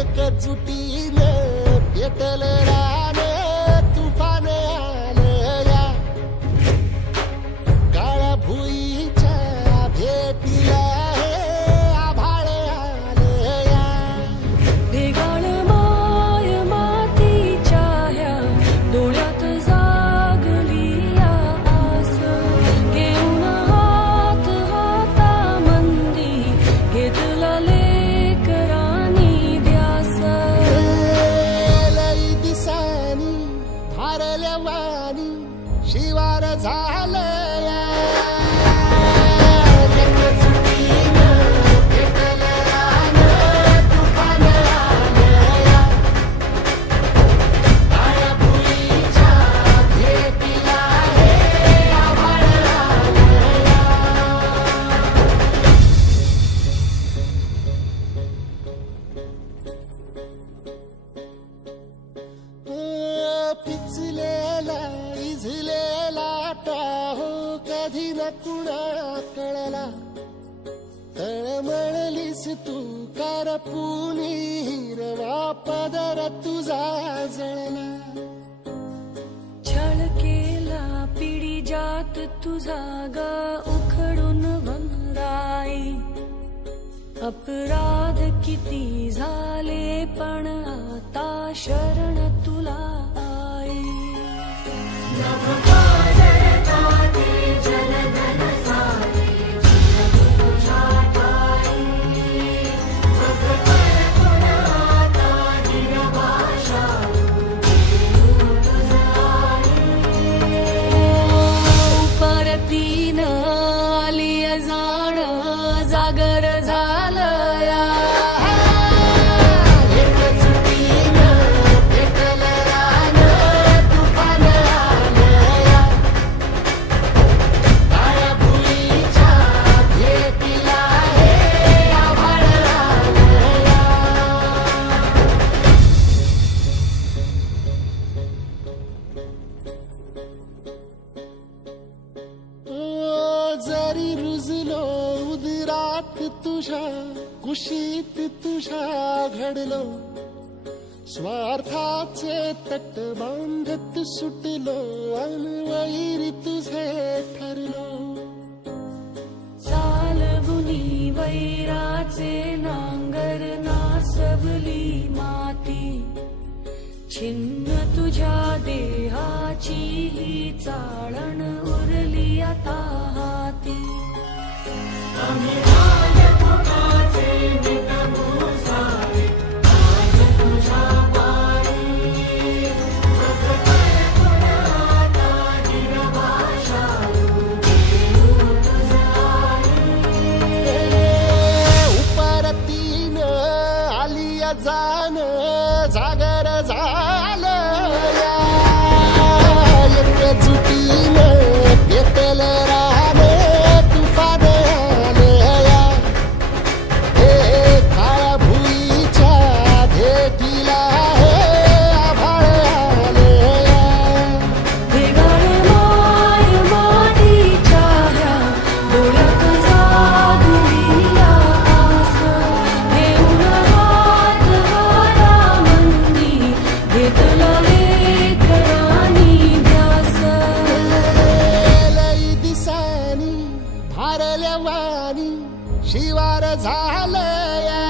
एकजुटीने पेटल रान तुफान आलं या काळ्या भुईच्या भेटीला हे आभाळ आलं या भेगाळ माय मातीच्या ह्या डोळ्यात जागली या आस घेऊन हात हातामंदी घेतला लेकरांनी ध्यास लई दिसानी भारल्या वाणी शिवार झालं या एकजुटीनं पेटल रान तुफान आलं या काळ्या भुईच्या भेटीला हे आभाळ आलं या पिचलेला इझलेला टाहो कधी न कुणा कळला तळमळलीस तू कारपुनी हिरवा पदर तुझा जळला छळ केला पिढी जात तुझा ग उखडून वंगाई अपराध किती झाले पण आता शरण तुला आई परतीनं आली जाण जागर झालं या एकजुटीनं पेटल रान तुफान आलं या काळ्या भुईच्या भेटीला हे आभाळ आलं या जरी रुजलो उदरात तुझ्या कुशीत तुझ्या घडलो स्वार्थाचे तट बांधत सुटलो अनवैरी तुझे ठरलो चालवुनी वैराचे नांगर नासवली माती छिन्न तुझ्या देहाची ही चाळण उरली आता हाती उपरतीनं आली जाण जागर झालं या एकजुटीनं पेटल रान तुफान आलं या हे काळ्या भुईच्या भेटीला हे आभाळ आलं या भेगाळ माय मातीच्या ह्या डोळ्यात जागली या आस घेऊन हात हातामंदी घेतला लेकरांनी ध्यास लई दिसानी भारल्या वाणी शिवार झालं या